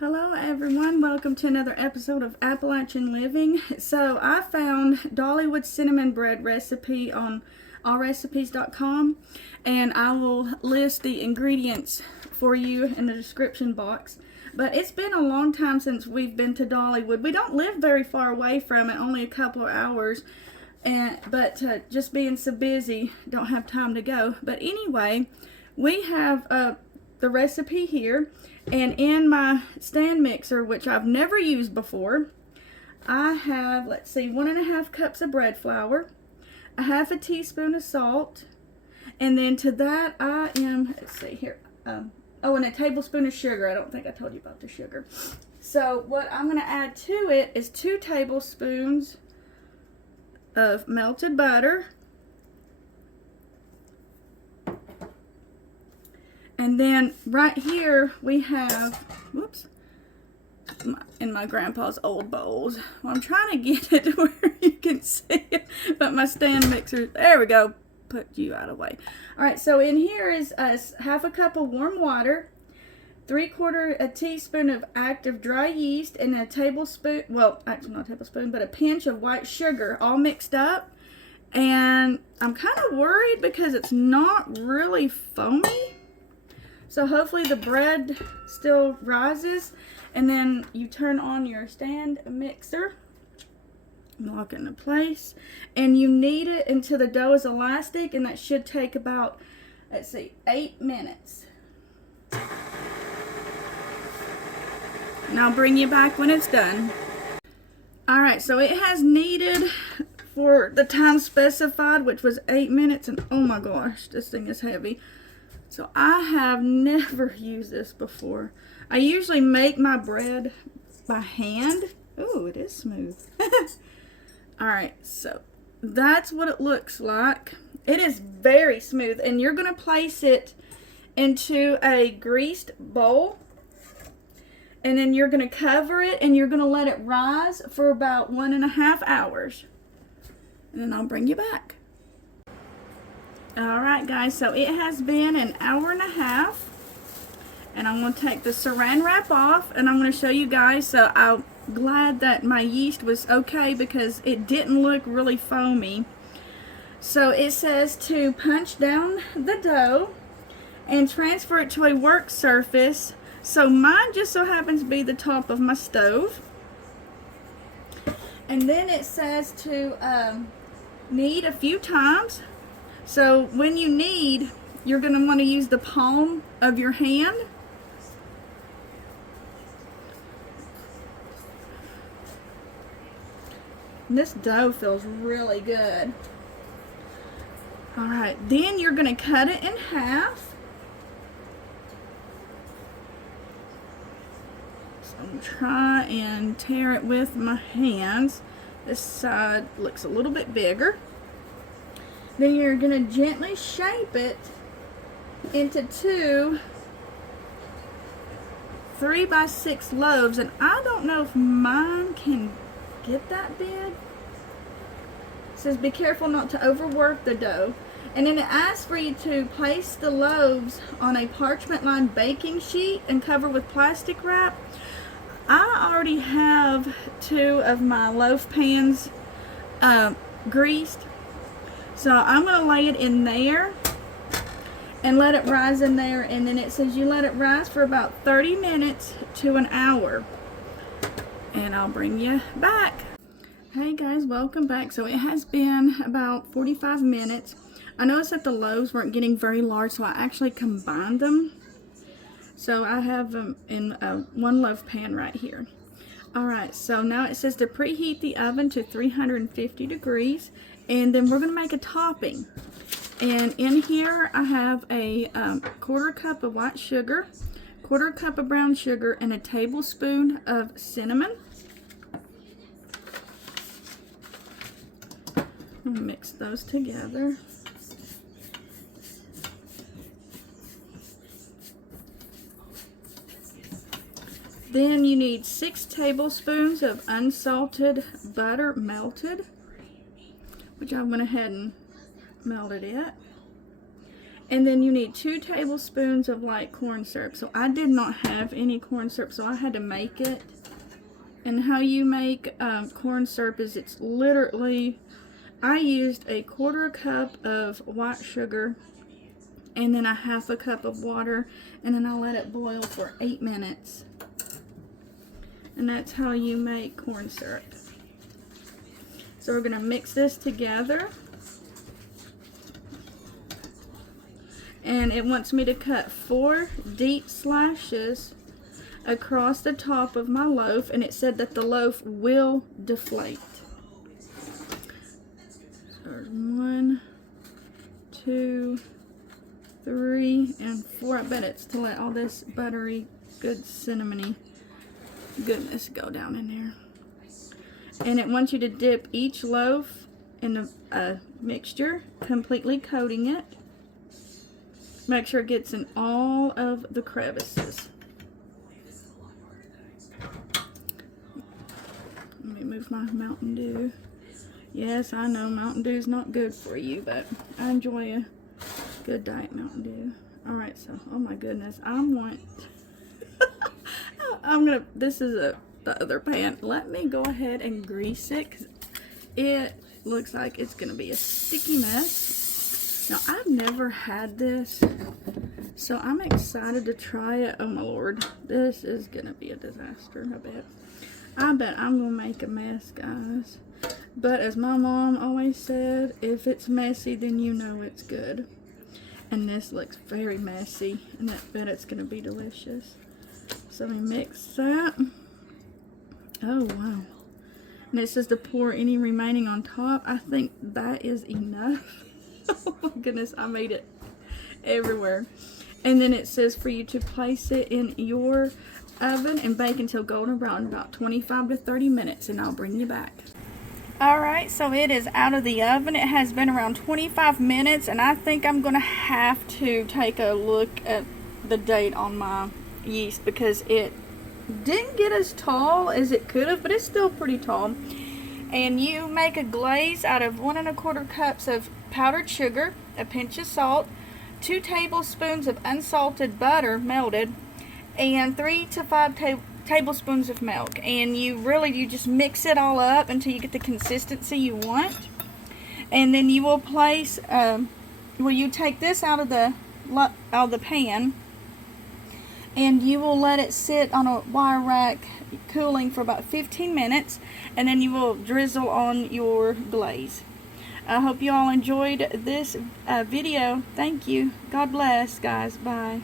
Hello everyone, welcome to another episode of Appalachian Living. So I found Dollywood cinnamon bread recipe on allrecipes.com, and I will list the ingredients for you in the description box. But it's been a long time since we've been to Dollywood. We don't live very far away from it, only a couple of hours, but just being so busy, don't have time to go. But anyway, we have the recipe here, and in my stand mixer, which I've never used before, I have, let's see, 1.5 cups of bread flour, a half a teaspoon of salt, and then to that I am, let's see here, oh, and a tablespoon of sugar. I don't think I told you about the sugar. So what I'm going to add to it is 2 tablespoons of melted butter. And then right here we have, whoops, in my grandpa's old bowls. Well, I'm trying to get it to where you can see it, but my stand mixer, there we go, put you out of the way. All right, so in here is half a cup of warm water, 3/4 teaspoon of active dry yeast, and a tablespoon, well, actually not a tablespoon, but a pinch of white sugar, all mixed up. And I'm kind of worried because it's not really foamy. So hopefully the bread still rises, and then you turn on your stand mixer, lock it into place, and you knead it until the dough is elastic, and that should take about, let's see, 8 minutes. And I'll bring you back when it's done. Alright, so it has kneaded for the time specified, which was 8 minutes, and oh my gosh, this thing is heavy. So I have never used this before. I usually make my bread by hand. Ooh, it is smooth. Alright, so that's what it looks like. It is very smooth, and you're going to place it into a greased bowl, and then you're going to cover it, and you're going to let it rise for about 1.5 hours. And then I'll bring you back. Alright guys, so it has been 1.5 hours, and I'm going to take the saran wrap off, and I'm going to show you guys. So I'm glad that my yeast was okay because it didn't look really foamy. So it says to punch down the dough and transfer it to a work surface. So mine just so happens to be the top of my stove. And then it says to knead a few times. So when you knead, you're going to want to use the palm of your hand. This dough feels really good. Alright, then you're going to cut it in half. So I'm going to try and tear it with my hands. This side looks a little bit bigger. Then you're going to gently shape it into 2 3x6 loaves. And I don't know if mine can get that big. It says be careful not to overwork the dough. And then it asks for you to place the loaves on a parchment lined baking sheet and cover with plastic wrap. I already have 2 of my loaf pans greased. So I'm going to lay it in there and let it rise in there, and then it says you let it rise for about 30 minutes to an hour. And I'll bring you back. Hey guys, welcome back. So it has been about 45 minutes. I noticed that the loaves weren't getting very large, so I actually combined them. So I have them in one loaf pan right here. Alright, so now it says to preheat the oven to 350 degrees. And then we're going to make a topping. And in here I have a 1/4 cup of white sugar, 1/4 cup of brown sugar, and a tablespoon of cinnamon. I'll mix those together. Then you need 6 tablespoons of unsalted butter melted, which I went ahead and melted it. And then you need 2 tablespoons of light corn syrup. So I did not have any corn syrup, so I had to make it. And how you make corn syrup is it's literally, I used a 1/4 cup of white sugar and then a 1/2 cup of water, and then I let it boil for 8 minutes. And that's how you make corn syrup. So we're gonna mix this together. And it wants me to cut 4 deep slashes across the top of my loaf, and it said that the loaf will deflate. So 1, 2, 3, and 4. I bet it's to let all this buttery, good cinnamony goodness go down in there. And it wants you to dip each loaf in a mixture, completely coating it. Make sure it gets in all of the crevices. Let me move my Mountain Dew. Yes, I know Mountain Dew is not good for you, but I enjoy a good diet Mountain Dew. Alright, so, oh my goodness, this is the other pan. Let me go ahead and grease it, because it looks like it's going to be a sticky mess. Now, I've never had this, so I'm excited to try it. Oh my Lord, this is going to be a disaster, I bet I'm going to make a mess, guys. But as my mom always said, if it's messy, then you know it's good. And this looks very messy, and I bet it's going to be delicious. So let me mix that. Oh, wow. And it says to pour any remaining on top. I think that is enough. Oh my goodness, I made it everywhere. And then it says for you to place it in your oven and bake until golden brown, about 25 to 30 minutes, and I'll bring you back. Alright, so it is out of the oven. It has been around 25 minutes, and I think I'm going to have to take a look at the date on my yeast, because it didn't get as tall as it could have, but it's still pretty tall. And you make a glaze out of 1 1/4 cups of powdered sugar, a pinch of salt, 2 tablespoons of unsalted butter melted, and 3 to 5 tablespoons of milk. And you just mix it all up until you get the consistency you want. And then you will place, you take this out of the pan, and you will let it sit on a wire rack cooling for about 15 minutes, and then you will drizzle on your glaze. I hope you all enjoyed this video. Thank you. God bless, guys. Bye.